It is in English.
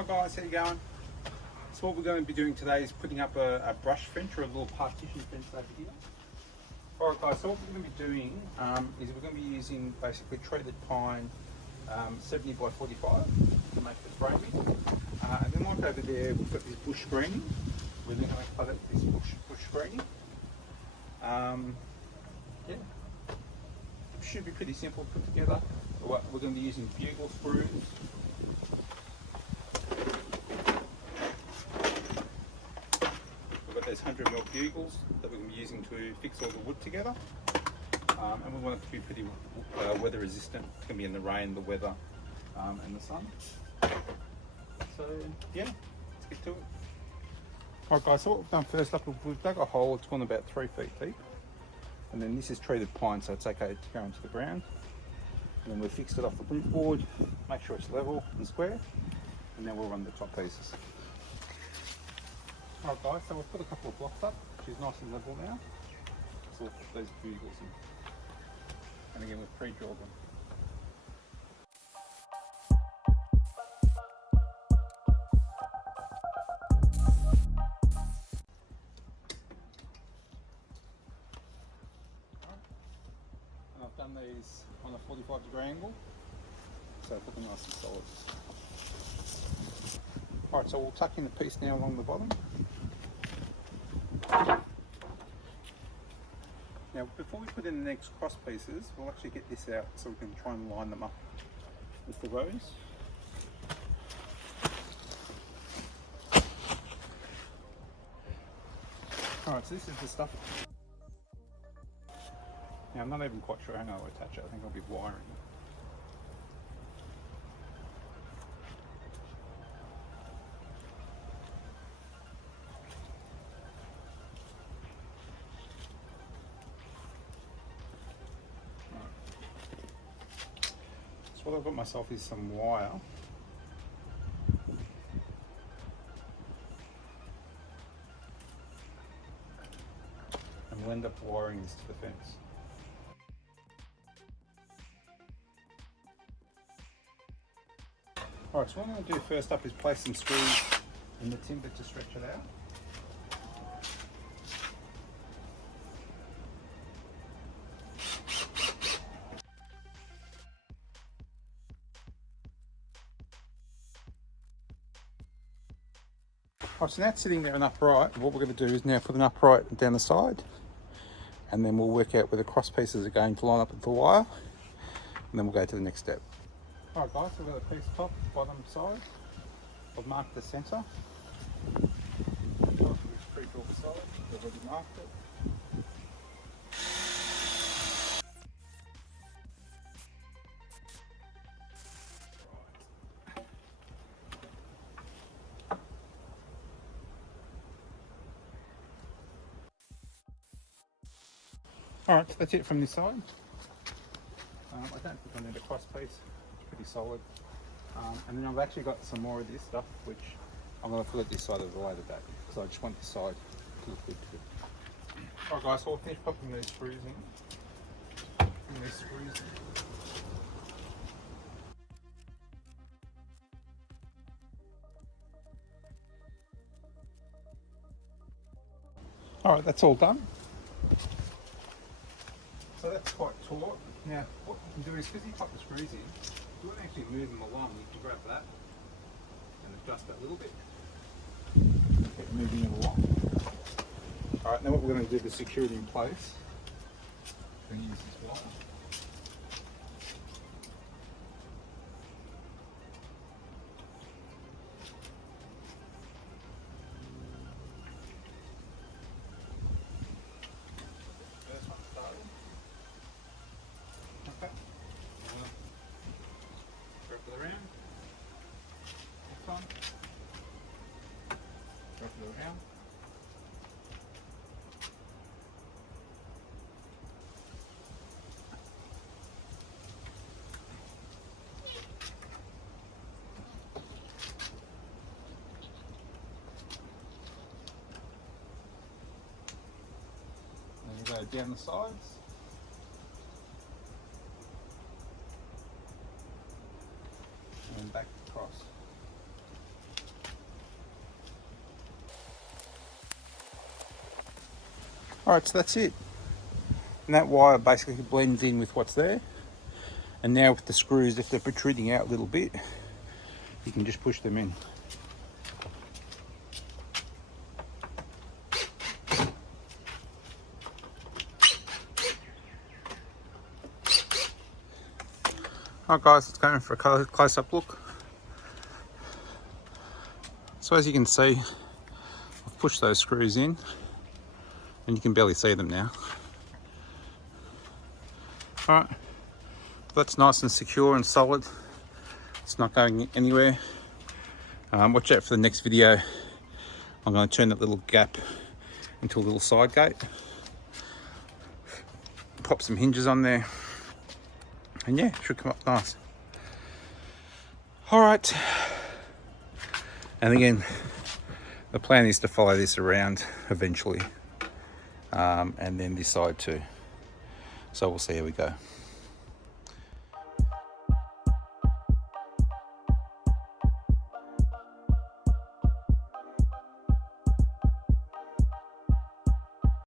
Hi guys, how you going? So what we're going to be doing today is putting up a brush fence or a little partition fence over here. Alright guys, so what we're going to be doing is we're going to be using basically treated pine 70 by 45 to make the framing. And then like over there we've got this bush screening. We're then going to cut out this bush screening. Yeah, should be pretty simple to put together. We're going to be using bugle screws. We've got those 100mm bugles that we're going to be using to fix all the wood together. And we want it to be pretty weather resistant. It's going to be in the rain, the weather, and the sun. So yeah, let's get to it. Alright guys, so what we've done first up, we've dug a hole. It's gone about 3 feet deep. And then this is treated pine, so it's okay to go into the ground. And then we fixed it off the boot board, make sure it's level and square, and then we'll run the top pieces. Alright guys, so we've put a couple of blocks up, which is nice and level now. So we'll put those bugles in. And again, we've pre-drilled them. And I've done these on a 45-degree angle, so put them nice and solid. Alright, so we'll tuck in the piece now along the bottom. Now before we put in the next cross pieces, we'll actually get this out so we can try and line them up with the rows. Alright, so this is the stuff. Now I'm not even quite sure how I'll attach it. I think I'll be wiring it. So what I've got myself is some wire. And we'll end up wiring this to the fence. Alright, so what I'm going to do first up is place some screws in the timber to stretch it out. Alright, so now it's sitting there and upright. What we're going to do is now put an upright down the side, and then we'll work out where the cross pieces are going to line up with the wire, and then we'll go to the next step. Alright guys, so we've got a piece top, bottom side. I've marked the centre. We've pre-drilled the side, we've already marked it. Alright, so that's it from this side. I don't think I need a cross piece, it's pretty solid. And then I've actually got some more of this stuff, which I'm going to put at this side of the later date, because I just want this side to look good too. Alright guys, so I'll finish popping these screws in. Alright, that's all done. So that's quite taut. Now, what you can do is, because you pop the screws in, you want to actually move them along. You can grab that and adjust that a little bit. Keep moving it along. Alright, now what we're going to do to secure it in place, we're going to use this wire. Around. And go down the sides. And back across. Alright, so that's it. And that wire basically blends in with what's there. And now with the screws, if they're protruding out a little bit, you can just push them in. Alright guys, let's go in for a close-up look. So as you can see, I've pushed those screws in and you can barely see them now. Alright, that's nice and secure and solid. It's not going anywhere. Watch out for the next video. I'm going to turn that little gap into a little side gate. Pop some hinges on there. And yeah, it should come up nice. Alright. And again, the plan is to follow this around eventually. And then this side too. So we'll see how we go.